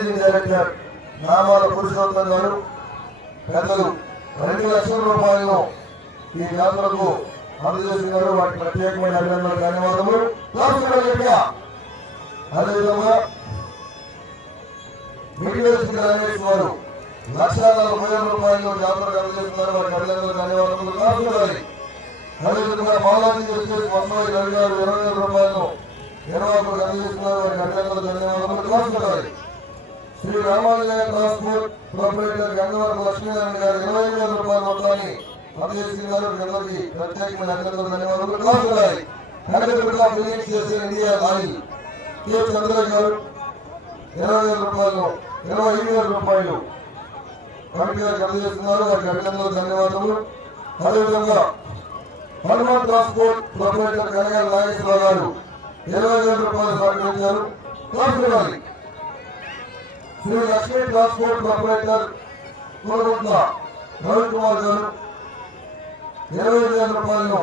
Managing director నామాల పురుషోత్తం గారు పెద్దలు రెండు లక్షల రూపాయలను ఈ జాతరకు అందజేస్తున్నారు. వాటి ప్రత్యేకమైన అభినందనలు ధన్యవాదములు. అదేవిధంగా మిగిలిన గణేష్ వారు లక్ష నలభై వేల రూపాయలు జాతరకు అందజేస్తున్నారు. వారికి అభినందనలు ధన్యవాదములు. క్లాసులు అదేవిధంగా బాలాజీ వచ్చేసి వంద రవి గారు ఇరవై వేల రూపాయలు నిర్వాహకులు అందజేస్తున్నారు. వారికి అభినందనలు ధన్యవాదములు. క్లాసులు శ్రీ రామాలయ ట్రాన్స్పోర్ట్ కార్పొరేటర్ గంగవరం లక్ష్మీనారాయణ గారు ఇరవై వేల రూపాయల మొత్తాన్ని అందజేస్తున్నారు వీళ్ళందరికీ ప్రత్యేకమైన అభినందనలు ధన్యవాదాలు క్లాసులాయి Kanakadurga fillings India lorry K Chandra garu ఇరవై వేల రూపాయలు ఇరవై ఐదు వేల రూపాయలు. కమిటీ గారికి అందజేస్తున్నారు వారికి అభినందనలు ధన్యవాదములు అదేవిధంగా హనుమాన్ ట్రాన్స్పోర్ట్ కార్పొరేటర్ కనగాల నాగేశ్వరరావు గారు ఇరవై వేల రూపాయలు సహకరించారు క్లాసులాయి శ్రీ లక్ష్మీ ట్రాన్స్పోర్ట్ కార్పొరేటర్ కోరుకుంట్ల రవి కుమార్ గారు ఇరవై ఐదు వేల రూపాయలను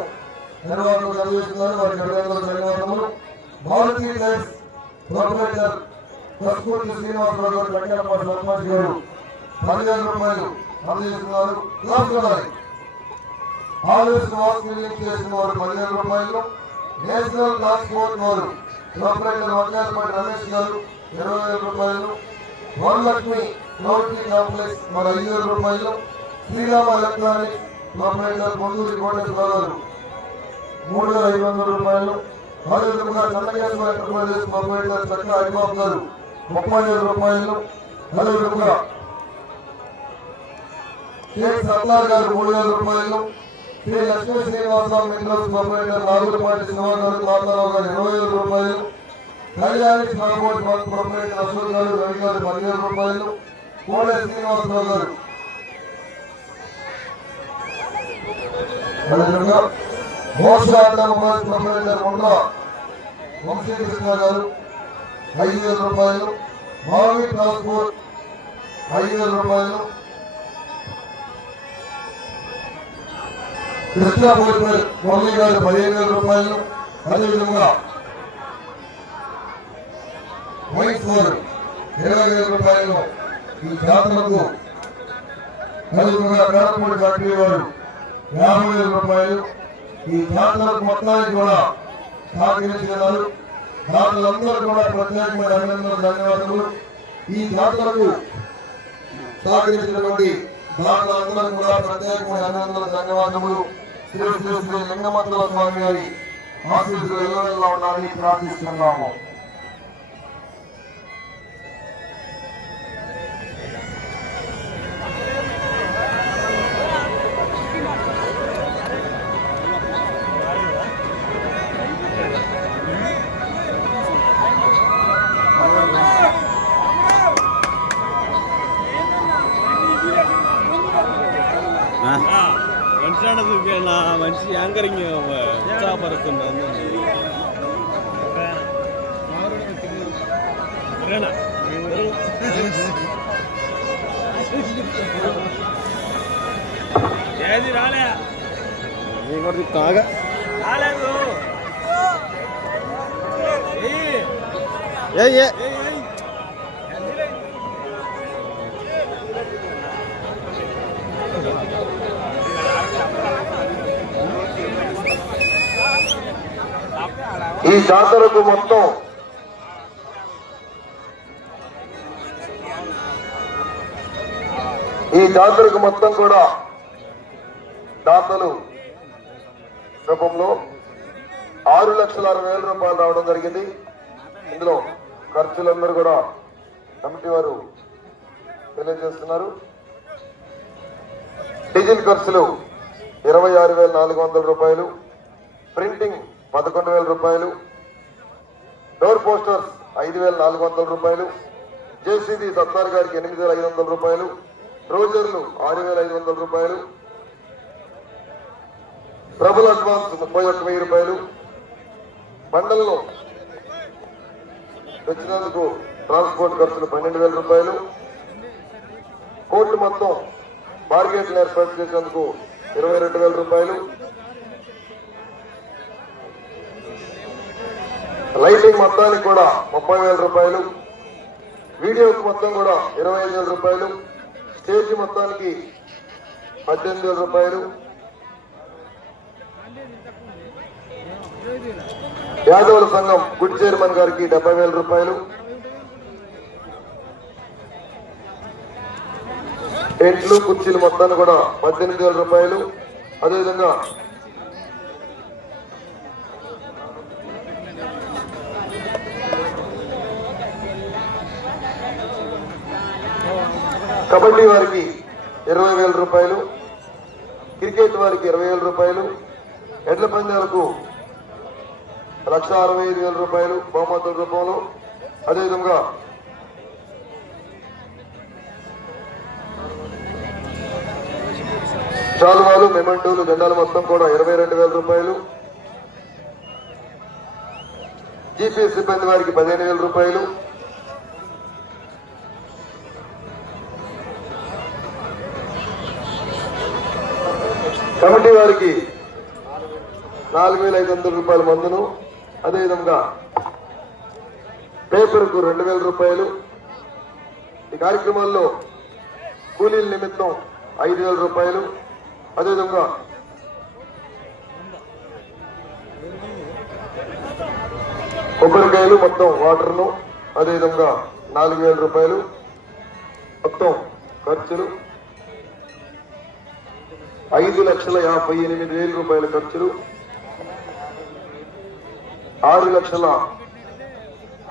నిర్వాహకులు అందజేస్తున్నారు. వారికి అభినందనలు ధన్యవాదములు. భారతీయ టైమ్స్ కార్పొరేటర్ కస్కూర్తి శ్రీనివాసరావు గారు వెంకటప్ప సర్పంచ్ గారు పదివేల రూపాయలు అందజేస్తున్నారు. క్లాసులాయి ఆల్వేస్ వాస్ క్లినిక్ చేసిన వారు పదివేల రూపాయలు. నేషనల్ ట్రాన్స్పోర్ట్ వారు కార్పొరేటర్ వంకాయలపాటి రమేష్ గారు ఇరవై వేల రూపాయలు. వరలక్ష్మి నోటీ కాంప్లెక్స్ మరి ఐదు వేల రూపాయలు శ్రీరామ ఎలక్ట్రానిక్స్ కార్పొరేటర్ పొందూరి కోటేశ్వర గారు మూడు వేల ఐదు వందల రూపాయలు. అదేవిధంగా చంద్రకేశ్వర ఎంటర్ప్రైజెస్ కార్పొరేటర్ చక్ర హరిబాబు గారు ముప్పై వేల రూపాయలు. అదేవిధంగా షేక్ సత్తార్ గారు మూడు వేల రూపాయలు. శ్రీ లక్ష్మీ శ్రీనివాసరావు మిత్రస్ కార్పొరేటర్ నాలుగు పాటి గారు తాతారావు గారు ఇరవై వేల రూపాయలు. Kalyani smart work corporator Ashok garu Ravi garu పదివేల రూపాయలు. కోడ శ్రీనివాసరావు గారు. అదేవిధంగా మోక్ష ఆటో మొబైల్ వంశీకృష్ణ గారు ఐదు వేల రూపాయలు. మావి ట్రాన్స్పోర్ట్ ఐదు వేల రూపాయలు. కృష్ణాపూర్ మురళి గారు పదిహేను వేల రూపాయలు. అదేవిధంగా వైట్ ఫోర్ ఇరవై వేల రూపాయలు ఈ జాతరకు అదేవిధంగా కారపూడి ఫ్యాక్టరీ వారు యాభై వేల రూపాయలు. ఈ జాతరకు మొత్తానికి కూడా సహకరించగలరు దాతలందరూ కూడా ప్రత్యేకమైన అభినందనలు ధన్యవాదములు ఈ జాతరకు సహకరించినటువంటి దాతలందరూ కూడా ప్రత్యేకమైన అభినందనలు ధన్యవాదములు శ్రీ శ్రీ శ్రీ లింగమంతుల స్వామి గారి ఆశీస్సులు ఎల్లవెల్లా ఉండాలని ప్రార్థిస్తున్నాము. ఏది రాలే? కాగా? రాలేదు. ఏయ్, ఏ ఏ. ఏయ్, ఏయ్. ఈ జాతరకు మొత్తం ఈ జాతరకు మొత్తం కూడా దాతలు రూపంలో ఆరు లక్షల అరవై వేల రూపాయలు రావడం జరిగింది. ఇందులో ఖర్చులందరూ కూడా కమిటీ వారు తెలియజేస్తున్నారు. డీజిల్ ఖర్చులు ఇరవై ఆరు వేల నాలుగు వందల రూపాయలు ప్రింటింగ్ పదకొండు వేల రూపాయలు డోర్ పోస్టర్స్ ఐదు వేల నాలుగు వందల రూపాయలు జేసీబీ సత్తార్ గారికి ఎనిమిది వేల ఐదు వందల రూపాయలు రోజర్లు ఆరు వేల ఐదు వందల రూపాయలు ప్రభుల్ అడ్వాన్స్ ముప్పై ఒక్క వెయ్యి రూపాయలు. మండలంలో తెచ్చినందుకు ట్రాన్స్పోర్ట్ ఖర్చులు పన్నెండు వేల రూపాయలు. కోర్టు మొత్తం బార్గేట్లు ఏర్పాటు చేసేందుకు ఇరవై రెండు వేల రూపాయలు. లైటింగ్ మొత్తానికి కూడా ముప్పై వేల రూపాయలు. వీడియోకి మొత్తం కూడా ఇరవై ఐదు వేల రూపాయలు. స్టేజ్ మొత్తానికి పద్దెనిమిది వేల రూపాయలు. యాదవుల సంఘం గుడ్ చైర్మన్ గారికి డెబ్బై వేల రూపాయలు. టెంట్లు కుర్చీలు మొత్తాన్ని కూడా పద్దెనిమిది వేల రూపాయలు. అదేవిధంగా కబడ్డీ వారికి ఇరవై వేల రూపాయలు. క్రికెట్ వారికి ఇరవై వేల రూపాయలు. ఎడ్ల పందాలకు లక్ష అరవై ఐదు వేల రూపాయలు బహుమతుల రూపంలో. అదేవిధంగా చాలువాలు మెమెంటోలు జెండాలు మొత్తం కూడా ఇరవై రెండు వేల రూపాయలు. జీపీ సిబ్బంది వారికి పదిహేను వేల రూపాయలు. కమిటీ వారికి నాలుగు వేల ఐదు వందల రూపాయల మందును. అదేవిధంగా పేపర్కు రెండు వేల రూపాయలు. ఈ కార్యక్రమాల్లో కూలీల నిమిత్తం ఐదు వేల రూపాయలు. అదేవిధంగా కొబ్బరికాయలు మొత్తం వాటర్ను అదేవిధంగా నాలుగు వేల రూపాయలు. మొత్తం ఖర్చులు ఐదు లక్షల యాభై ఎనిమిది వేల రూపాయల ఖర్చులు. ఆరు లక్షల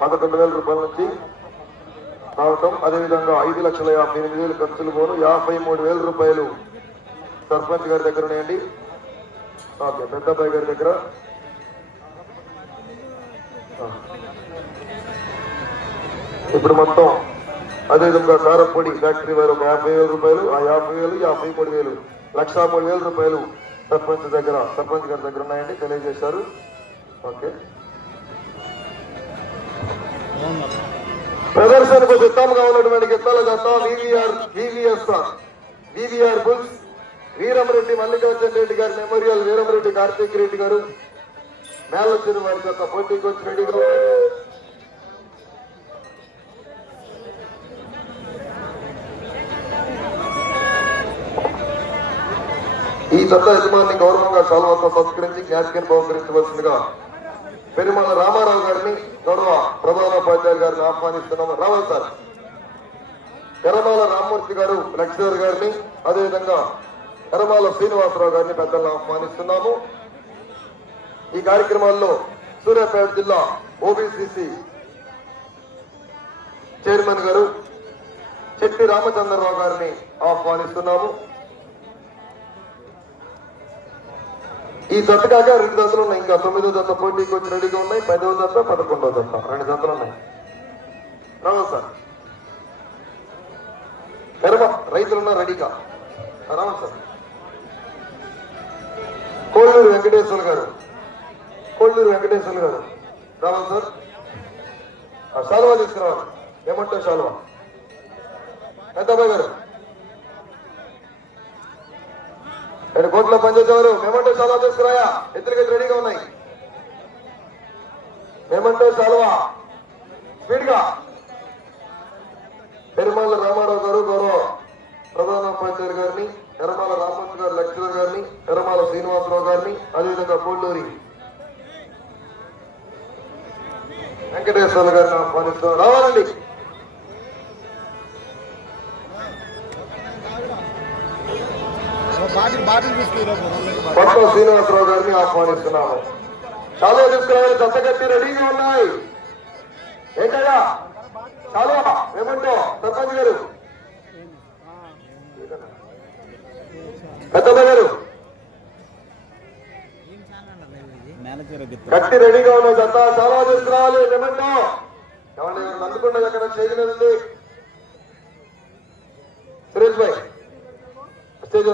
పదకొండు వేల రూపాయల నుంచి రావటం. అదేవిధంగా ఐదు లక్షల యాభై ఎనిమిది వేలు ఖర్చులు పోను. యాభై మూడు వేల రూపాయలు సర్పంచ్ గారి దగ్గర ఉన్నాయండి. పెద్దబ్బాయి గారి దగ్గర. ఇప్పుడు మొత్తం అదేవిధంగా కారపొడి ఫ్యాక్టరీ వారు ఒక యాభై వేల రూపాయలు ఆ యాభై వేలు యాభై మూడు వేలు లక్ష మూడు వేల రూపాయలు సర్పంచ్ దగ్గర సర్పంచ్ గారి దగ్గర ఉన్నాయండి తెలియజేశారు. ఓకే. ప్రదర్శనకు సిద్ధంగా ఉన్నటువంటి గిత్తల జత VVR VVSR VVR bulls Veeramareddy Mallikarjuna Reddy గారి మెమోరియల్ వీరమరెడ్డి కార్తీక్ రెడ్డి గారు. మేళచ్చిన వారి యొక్క పోటీకి వచ్చి రెడీగా ఉన్నారు. ఈ చట్ట యజమాని గౌరవంగా శాల్వాతో సంస్కరించి జ్ఞాపికను బహుకరించవలసిందిగా పెరుమల రామారావు గారిని గౌరవ ప్రధానోపాధ్యాయులు గారిని ఆహ్వానిస్తున్నాము. రావాలి సార్. ఎర్రమాల రామ్మూర్తి గారు లెక్చరర్ గారిని అదేవిధంగా ఎర్రమాల శ్రీనివాసరావు గారిని పెద్దలను ఆహ్వానిస్తున్నాము. ఈ కార్యక్రమాల్లో సూర్యాపేట జిల్లా ఓబీసీసీ చైర్మన్ గారు చెట్టి రామచంద్రరావు గారిని ఆహ్వానిస్తున్నాము. ఈ జత కాక రెండు దశలు ఉన్నాయి. ఇంకా తొమ్మిదో దశ పోటీకి వచ్చి రెడీగా ఉన్నాయి. పదవ దశ పదకొండవ దశ రెండు దశలు ఉన్నాయి. రావా సార్? ఎరమ రైతులు ఉన్నారు రెడీగా. రావా సార్? కోళ్ళూరు వెంకటేశ్వర గారు. కోళ్ళూరు వెంకటేశ్వర గారు. రావా సార్? ఆ శాలువా తీసుకురావాలి. ఏమంటారు శాలువా? పెద్దబాయ్ గారు? రెండు కోట్ల పనిచేసేవారు మేమంటో చాలా తీసుకురాయా ఇద్దరికి రెడీగా ఉన్నాయి. మేమంటో చాలువా స్పీడ్గా పెరుమాల రామారావు గారు గౌరవ ప్రధానోపాధ్యాయులు గారిని ఎర్రమాల రామూర్తి గారు లెక్చరర్ గారిని ఎర్రమాల శ్రీనివాసరావు గారిని అదేవిధంగా కోళ్ళూరి వెంకటేశ్వర గారిని ఆహ్వానిస్తున్నారు రావాలండి. కొత్త శ్రీనివాసరావు గారిని ఆహ్వానిస్తున్నాము. చాలా తీసుకురావాలి దత్తగట్టి రెడీగా ఉన్నాయి. ఏంటయ్యా? చాలా ఏమంటో? సర్పంచ్ గారు. పెద్దమ్మ గారు. మేనేజర్ కట్టి రెడీగా ఉన్నాయి దత్త చాలా తీసుకురావాలి ఏమంటో? ఏమంటే అందుకుండా ఎక్కడ చేయగలిగింది సురేష్ భాయ్ స్టేజ్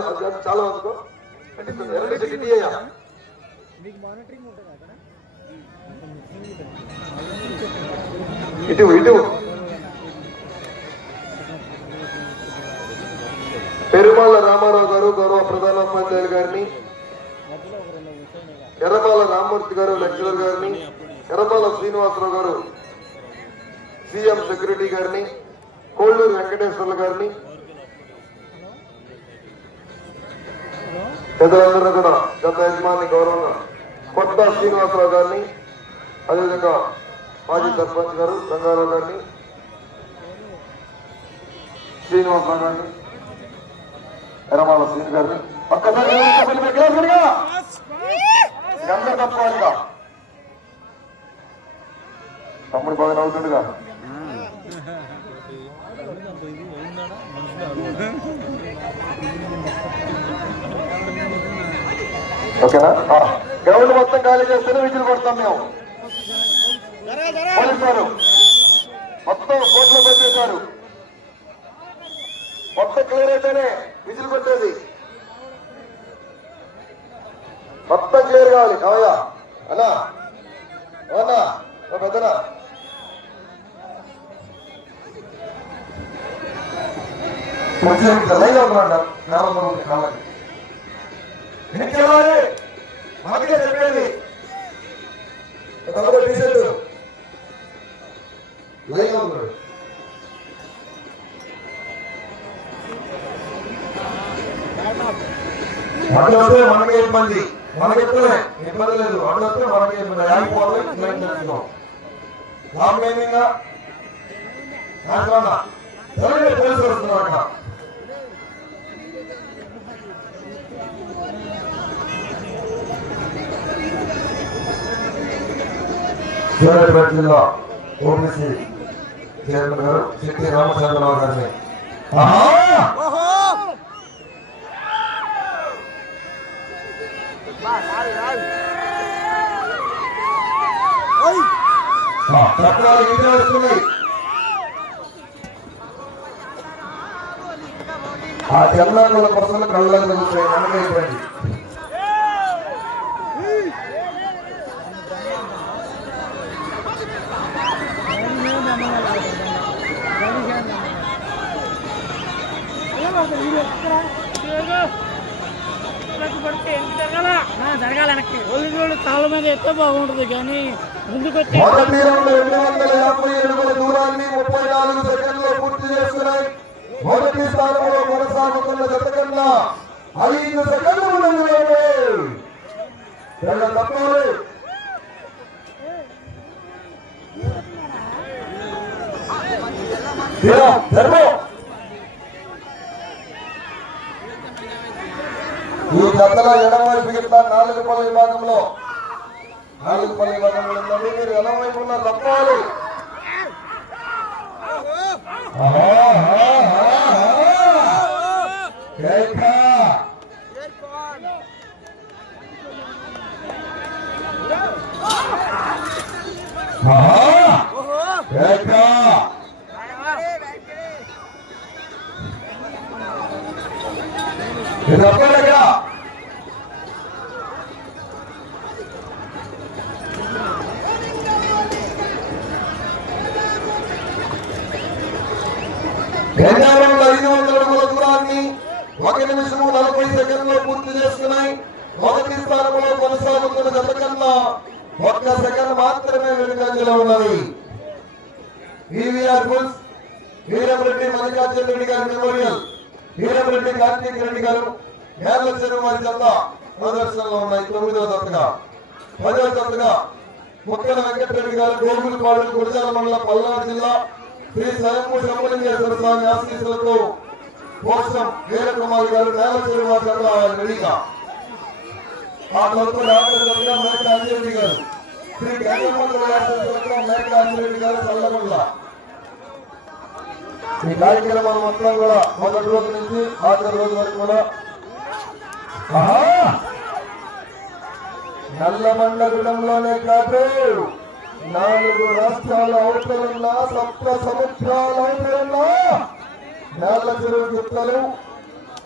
చాలా ఇటు ఇటు. పెరుమాళ్ళ రామారావు గారు గౌరవ ప్రధానోపాధ్యాయులు గారిని ఎర్రమాల రామ్మూర్తి గారు లెక్చరర్ గారిని ఎర్రమాల శ్రీనివాసరావు గారు సీఎం సెక్యూరిటీ గారిని కోళ్ళూరు వెంకటేశ్వర్లు గారిని పెద్దలందరూ కూడా గత యజమాని గౌరవంగా కొత్త శ్రీనివాసరావు గారిని అదేవిధంగా మాజీ సర్పంచ్ గారు రంగారావు గారిని శ్రీనివాసరావు గారిని ఎరమాల శ్రీని గారిని ఒక్కసారి గంట తప్పగా తమ్ముడు బాగా నవ్వుతుండగా ఓకేనా? గ్రౌండ్ మొత్తం ఖాళీ చేస్తేనే విజిల్ కొడతాం మేము. పోలీసు వారు మొత్తం కోర్టులో పెట్టేశారు మొత్తం క్లియర్ అయితేనే విజిల్ కొట్టేది. మొత్తం క్లియర్ కావాలి. కావయ్యా. అన్నా. అవునా ఓ పెద్దనా. లైన్ అవుతున్నాడు కావాలి. మనకే చెప్పేది. తమ్ముడు టీషర్ట్. లైన్ అవుతున్నాడు అటు వస్తే మనకే ఇబ్బంది. మనకి ఎక్కువే ఇబ్బంది లేదు. అటు వస్తే మనకే ఇబ్బంది. ఆగిపోవాలి లైన్ తెచ్చుకోం లాభం ఏమిందా పోలీసులు వస్తున్నారు అక్కడ సూర్యాపేట జిల్లా ఓబీసీ చైర్మన్ గారు శక్తి రామచంద్రరావు గారిని. చక్రాలు ఆ తెలంగాణ పర్సనల్ కళ్ళకి వెళ్తాయి మనకైపోయింది జరగాలి వెనక్కి ఒళ్ళు కాళ్ళ మీద ఎత్తే బాగుంటుంది కానీ ముందుకు వచ్చి రెండు వందల దూరాన్ని ముప్పై నాలుగు సెకండ్లో పూర్తి చేస్తున్నాయి మొదటి స్థానంలో కొనసాగుతున్న జత కన్నా ఐదు సెకండ్లు ధర్మం. ఈ జతలో ఎడమ వైపు గిట్ల నాలుగు పల్లె విభాగంలో నాలుగు పల్లె విభాగంలో ఉందండి మీరు ఎడమ వైపు ఉన్న తప్పాలి ఆహా, నిమిషము నలభై సెకండ్లో పూర్తి చేసుకున్నాయి మొదటి స్థానంలో కొనసాగుతున్న జత కన్నా ఒక్క సెకండ్ మాత్రమే వెనుకంజలో ఉన్నది. ఈవీఆర్ బుల్స్ వీరమరెడ్డి మల్లికార్జున రెడ్డి గారి మెమోరియల్ వీరమరెడ్డి కార్తీక్ రెడ్డి గారు మేళ్ళ చెరువు వారి జత ప్రదర్శనలో ఉన్నాయి. తొమ్మిదవ జతగా. పదవ జతగా ముక్కల వెంకటరెడ్డి గారు గోగులపాడు గురజాల మండలం పల్నాడు జిల్లా శ్రీ స్వయంభూ శంభలింగేశ్వర స్వామి ఆశీస్సులతో కోసం వీరకుమారి గారు నేల చెరువు వారి జత ఆ తరపున డాక్టర్ మేక అంజిరెడ్డి గారు. శ్రీ గంగమ్మ మేక అంజిరెడ్డి గారు చల్లగొండ. ఈ కార్యక్రమం మొత్తం కూడా మొదటి రోజు నుంచి ఆఖరి రోజు వరకు కూడా. ఆహా! నల్లమండలంలోనే కాదు. నాలుగు రాష్ట్రాల అవతలున్న సప్త సముద్రాల అవతలున్న నేల చెరువు గుట్టలు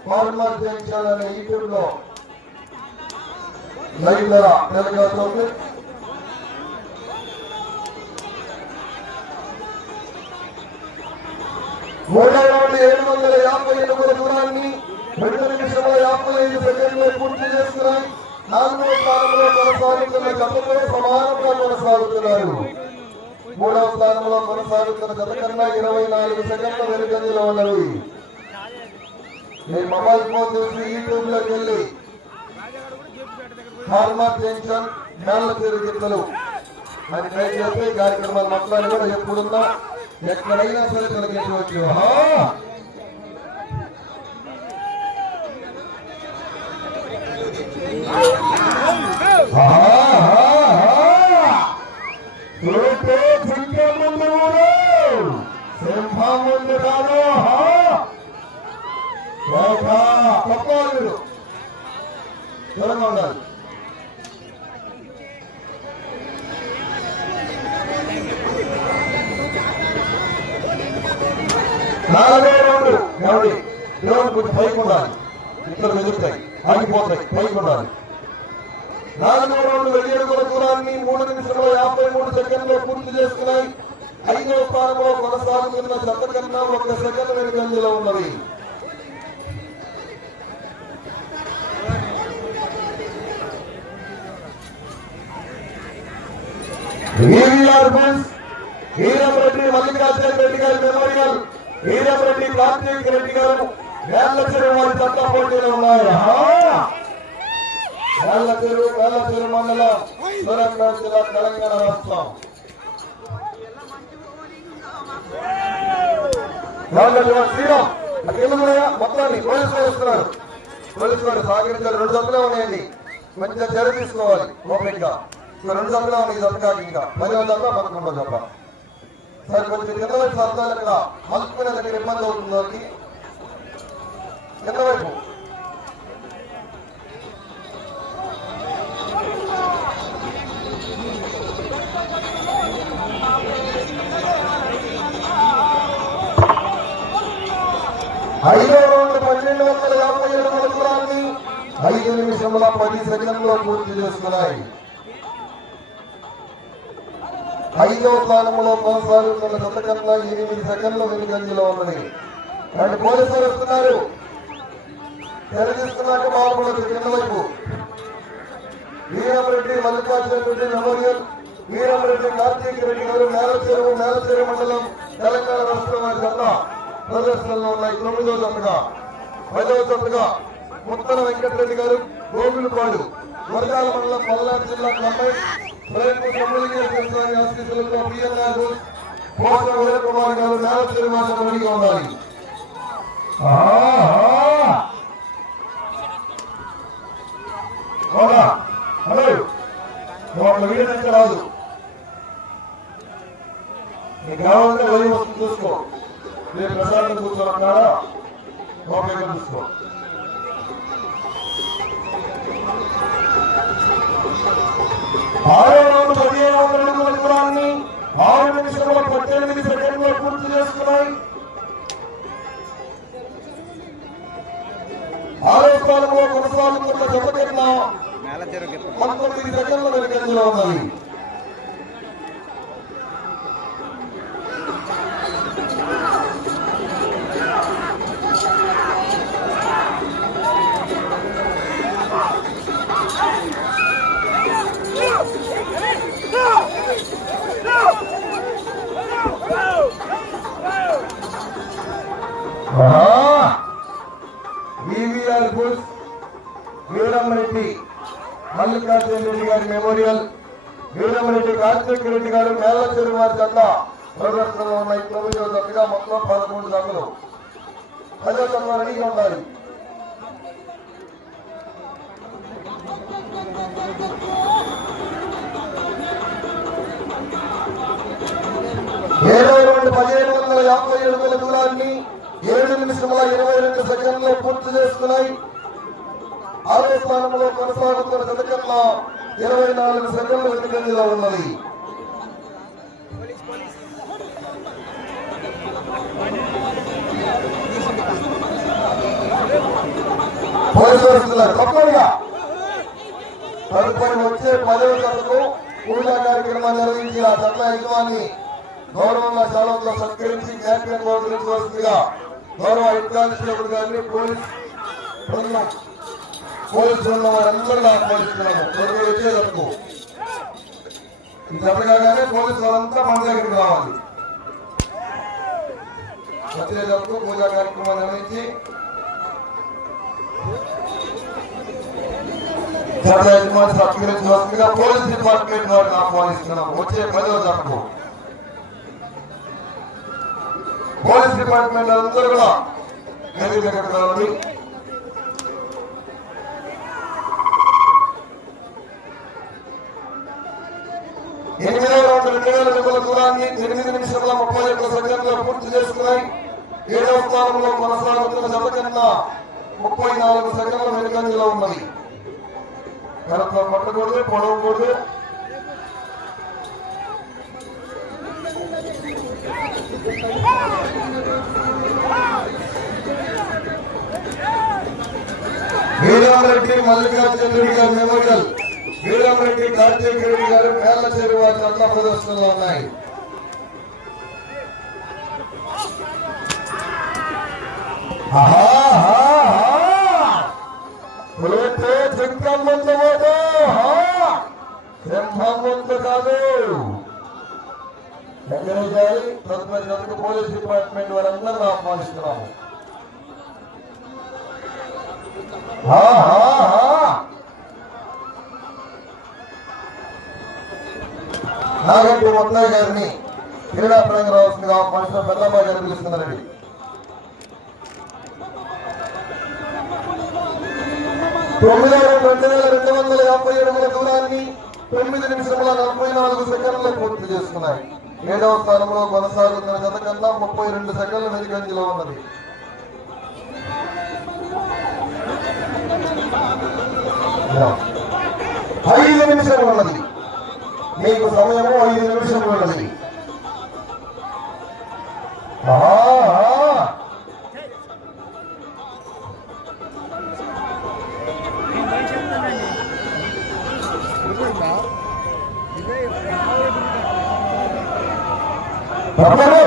ఫార్మర్ జంక్షన్ అనే యూట్యూబ్లో లైవ్ ధర తెలుగుతోంది మూడవ రౌండ్ ఏడు వందల యాభై ఎనిమిది దూరాన్ని రెండు నిమిషముల యాభై ఐదు సెకండ్లు పూర్తి చేస్తున్నాయి నాలుగో స్థానంలో కొనసాగుతున్న జతతో సమానంగా కొనసాగుతున్నారు. మూడవ స్థానంలో కొనసాగుతున్న జత కన్నా ఇరవై నాలుగు సెకండ్ల వెనుకంజలో ఉన్నవి. మీ మొబైల్ ఫోన్ చూసి యూట్యూబ్లోకి వెళ్ళి ఫార్మర్ జంక్షన్ మేళ్ళ తీరు గిత్తలు అని ట్రై చేస్తే కార్యక్రమాలు మాట్లాడి కూడా ఎప్పుడున్నా ఎక్కడైనా సరే తొలగించవచ్చు ఆహా! సింహం కాదు ఆహా! దూరంగా ఉండాలి నాలుగో రౌండ్ ఎవరి దేవుడు కొంచెం పైకి ఉండాలి ఎదురుతాయి ఆగిపోతాయి పైకి ఉండాలి నాలుగో రెండు వెయ్యి అడుగుల దూరాన్ని మూడు నిమిషంలో యాభై మూడు సెకండ్లో పూర్తి చేసుకున్నాయి ఐదో స్థానంలో కొనసాగుతున్న చంద్రకన్నా కన్నా ఒక సెకండ్ వెనుకంజలో ఉన్నది వీవీఆర్ మల్లికార్జున రెడ్డి గారి మెమోరియల్ వీరరెడ్డి కార్తీక్ రెడ్డి గారు వేళ్ళ చెరువు వారి చట్ట పోటీలో ఉన్నారు ఆహా! వేళ్ళ చెరువు వేళ్ళ చెరువు మండలం తెలంగాణ రాష్ట్రం శ్రీరామ్ మొత్తాన్ని పోలీసులు వస్తున్నారు. పోలీసులు వారు సహకరించారు రెండు జతలే ఉన్నాయండి. మంచిగా చర్య తీసుకోవాలి. ఓపెన్గా రెండు జతలే ఉన్నాయి ఈ జత కాదు ఇంకా. పదిహేను జత పదకొండో జత. సరే కొంచెం కింద వైపు సర్దాలు ఇక్కడ మలుపుకునే దగ్గర ఇబ్బంది అవుతుంది కింద వైపు. ఐదో రౌండ్ పన్నెండు వందల యాభై ఏడు దూరాన్ని ఐదు నిమిషముల పది సెకండ్లో పూర్తి చేసుకున్నాయి. ఐదో స్థానంలో కొనసాగుతున్న జత ఎనిమిది సెకండ్లు వెనుకంజలో ఉన్నది రెండు పోలీసులు వస్తున్నారు. తెరదీస్తున్నాక బాగుపడదు కింద వైపు. వీరమరెడ్డి మల్లికార్జున రెడ్డి మెమోరియల్ వీరమరెడ్డి కార్తీక్ రెడ్డి గారు మేలచేరు చెరువు చెరువు మండలం తెలంగాణ రాష్ట్రం వారి ప్రదర్శనలో ఉన్నాయి తొమ్మిదో జతగా పదవ జతగా ముత్తన వెంకటరెడ్డి గారు గోగులపాడు వరకాల మండలం పల్నాడు జిల్లా అమ్మాయి ప్రయత్నం కమ్యూనికేషన్ ఆశీస్సులతో పిఎన్ఆర్ పోష వీరకుమార్ గారు నేల చెరువు ఉండాలి. ఈవీఆర్ బుల్స్ వీరమరెడ్డి మల్లికార్జున రెడ్డి గారి మెమోరియల్ వీరమరెడ్డి కార్తీక్ రెడ్డి గారు మేళ్ళ చెరువు వారి జత ప్రదర్శనలో ఉన్నాయి. తొమ్మిదో జతగా మొత్తం పదకొండు జతలు పదో రెడీగా ఉండాలి. ఏడవ రెండు పదిహేను వందల యాభై అడుగుల దూరాన్ని ఏడు నిమిషముల ఇరవై రెండు సెకండ్లు పూర్తి చేసుకున్నాయి. ఆరో స్థానంలో కొనసాగుతున్న సెకండ్ల ఇరవై నాలుగు సెకండ్లు వెనుకంజలో ఉన్నది తదుపరి వచ్చే పదవ జతకు పూజా కార్యక్రమాన్ని నిర్వహించి ఆ జట్ల యజమాని గౌరవంగా సెలవుతో సత్కరించి క్యాప్టెన్ గౌరవించవలసిందిగా గౌరవ హెడ్ కానిస్టేబుల్ గారిని పోలీస్ బృందం పోలీస్ బృందం వారందరూ ఆహ్వానిస్తున్నాము త్వరగా వచ్చేటప్పుడు ఈ కాగానే పోలీసు వాళ్ళంతా మన దగ్గరికి రావాలి వచ్చేటప్పుడు పూజా కార్యక్రమాన్ని నిర్వహించి జత యజమాని పోలీస్ డిపార్ట్మెంట్ వారిని ఆహ్వానిస్తున్నాము వచ్చే పదవ జతకు పోలీస్ డిపార్ట్మెంట్ అందరూ కూడా గది దగ్గరకు రావాలి. ఎనిమిదవ రౌండ్ రెండు వేల అడుగుల దూరాన్ని ఎనిమిది నిమిషాల ముప్పై ఒక్క సెకండ్లో పూర్తి చేసుకున్నాయి. ఏడవ స్థానంలో కొనసాగుతున్న జత కన్నా ముప్పై నాలుగు సెకండ్ల వెనుకంజలో ఉన్నది. కడప పట్టకూడదు పొడవకూడదు. వీరామరెడ్డి మల్లికార్జున రెడ్డి గారి మెమోరియల్. వీరామరెడ్డి కార్తీక్ రెడ్డి గారు మేళ్ళ చెరువు వారి చట్ల ప్రదర్శనలో ఉన్నాయి. ఆహా, పోదు, ఆహా. కాదు. పోలీస్ డిపార్ట్మెంట్ వారందరూ ఆహ్వానిస్తున్నాము. నాగంటి ముత్తయ్య గారిని క్రీడా ప్రాంగణ రావాల్సిందిగా ఆహ్వానిస్తున్న గారు పిలుస్తున్నారండి తొమ్మిది రెండు వేల రెండు వందల యాభై అడుగుల దూరాన్ని తొమ్మిది నిమిషముల నలభై నాలుగు సెకండ్లు పూర్తి చేసుకున్నాయి. ఏడవ స్థానంలో కొనసాగుతున్న గత కన్నా ముప్పై రెండు సెకండ్ల వెనుకంజలో ఉన్నది. ఐదు నిమిషం ఉన్నది మీకు సమయము ఐదు నిమిషం ఉన్నది ఆహా. తప్పదు.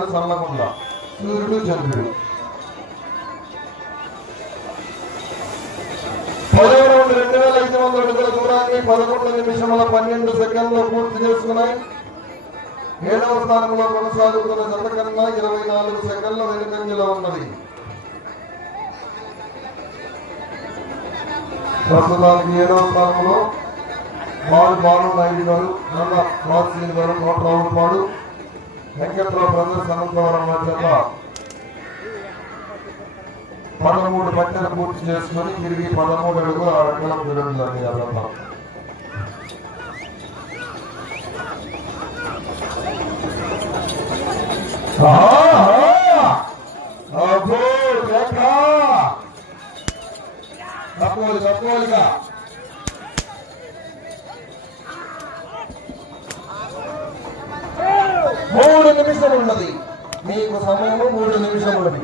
గారు సన్నగుండ సూర్యుడు చంద్రుడు. పదవ రౌండ్ వేల ఐదు వందల అడుగుల దూరాన్ని పదకొండు నిమిషముల పన్నెండు సెకండ్లు పూర్తి చేసుకున్నాయి. ఏడవ స్థానంలో కొనసాగుతున్న జత కన్నా ఇరవై నాలుగు సెకండ్ల వెనుకంజలో ఉన్నది. ప్రస్తుతానికి ఏడవ స్థానంలో మాడు బాలు నాయుడు గారు నల్ల గారు నూట రావుడు పాడు. వెంకట్రావు బ్రదర్స్ అనంతవరం చేత పదమూడు పట్టెలు పూర్తి చేసుకుని తిరిగి పదమూడు అడుగులు ఆ అడుగులకు విడుదలని అదంతా తక్కువ తక్కువగా మూడు నిమిషం ఉన్నది మీకు సమయము మూడు నిమిషములది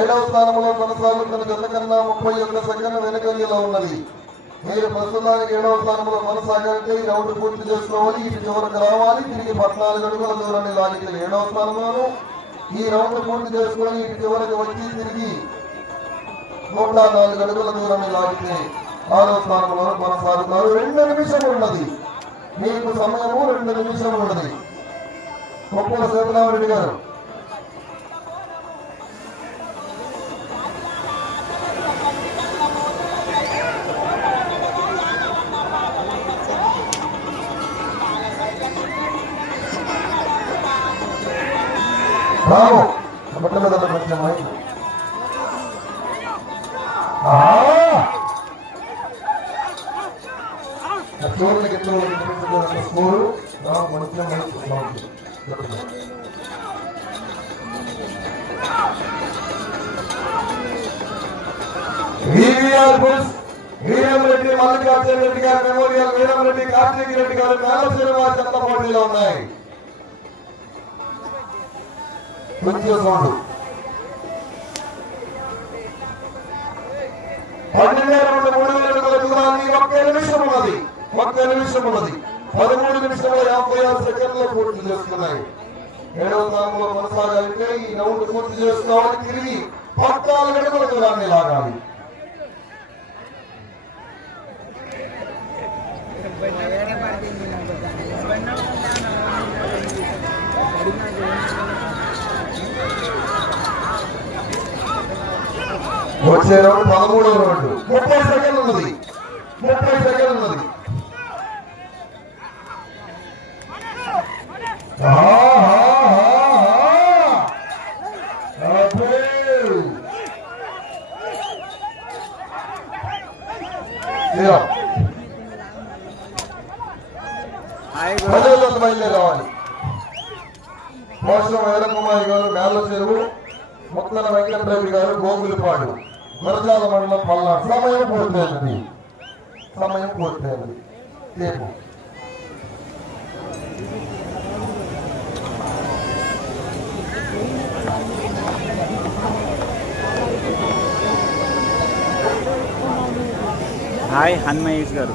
ఏడవ స్థానంలో కొనసాగుతున్న జత కన్నా ముప్పై ఒక్క సెకండ్ వెనుకంజలో ఉన్నది. మీరు ప్రస్తుతానికి ఏడవ స్థానంలో కొనసాగాలంటే ఈ రౌండ్ పూర్తి చేసుకోవాలి. ఇటు చివరకు రావాలి. తిరిగి పద్నాలుగు అడుగుల దూరాన్ని లాగితే ఏడవ స్థానంలోను ఈ రౌండ్ పూర్తి చేసుకొని ఇటు చివరకు వచ్చి తిరిగి నూట నాలుగు అడుగుల దూరాన్ని లాగితే ఆరో స్థానంలో కొనసాగుతారు. రెండు నిమిషం ఉన్నది. మీకు సమయము రెండు నిమిషం ఉన్నది. గొప్ప శివరామరెడ్డి గారు. రాము బట్ట మీద కొంచెం మైక్. స్కోర్ని కింద స్కోరు రాము కొంచెం mic VVR bulls Veeramreddy Mallikarjuna Reddy గారి మెమోరియల్ కార్తీక్ రెడ్డి గారు మేల శ్రీనివాస్ పోటీలో ఉన్నాయి. కొంచెం సౌండ్ పన్నెండు వేల మూడు వేల దూరాన్ని ఒక్క నిమిషం ఉన్నది. ఒక్క నిమిషం ఉన్నది. పదమూడు నిమిషముల యాభై ఆరు సెకండ్లు పూర్తి చేస్తున్నాయి. ఏడవ స్థానంలో కొనసాగాలంటే ఈ రౌండ్ పూర్తి చేసుకోవాలి తిరిగి పద్నాలుగు అడుగుల దూరాన్ని లాగాలి. వచ్చే రౌండ్ పదమూడవ రౌండ్ ముప్పై సెకండ్ ఉన్నది ముప్పై సెకండ్ ఉన్నది ఆహాహాహా. అబ్బే. మోసం గారు మేళ్ళ చెరువు ముక్కల వెంకటరెడ్డి గారు గోగులపాడు గురజాల మండలం పల్నాడు సమయం పూర్తయింది సమయం పూర్తయింది రేపు హాయ్ హన్మయేష్ గారు.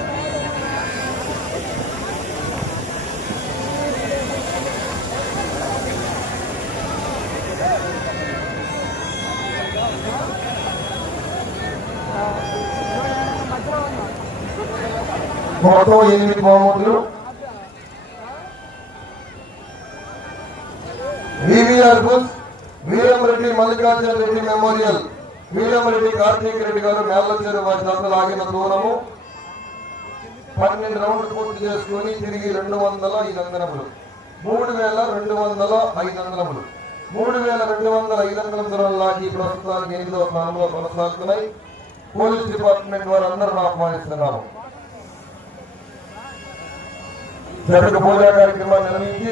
మొత్తం ఎనిమిది బహుమతులు VVR bulls Veeramreddy Mallikarjuna Reddy memorial. Veeramreddy Karthik Reddy garu మేళ్ళచ్చారు వారి దశలు లాగిన దూరము. పన్నెండు రౌండ్లు పూర్తి చేసుకుని తిరిగి రెండు వందల ఐదు వందలములు. మూడు వేల రెండు వందల ఐదు వందలములు. మూడు వేల రెండు వందల ఐదు వందల దూరం లాగి ప్రస్తుతానికి ఎనిమిదవ స్థానంలో కొనసాగుతున్నాయి. పోలీస్ డిపార్ట్మెంట్ వారు అందరూ ఆహ్వానిస్తున్నారు. జరుగు పూజా కార్యక్రమాన్ని నిర్వహించి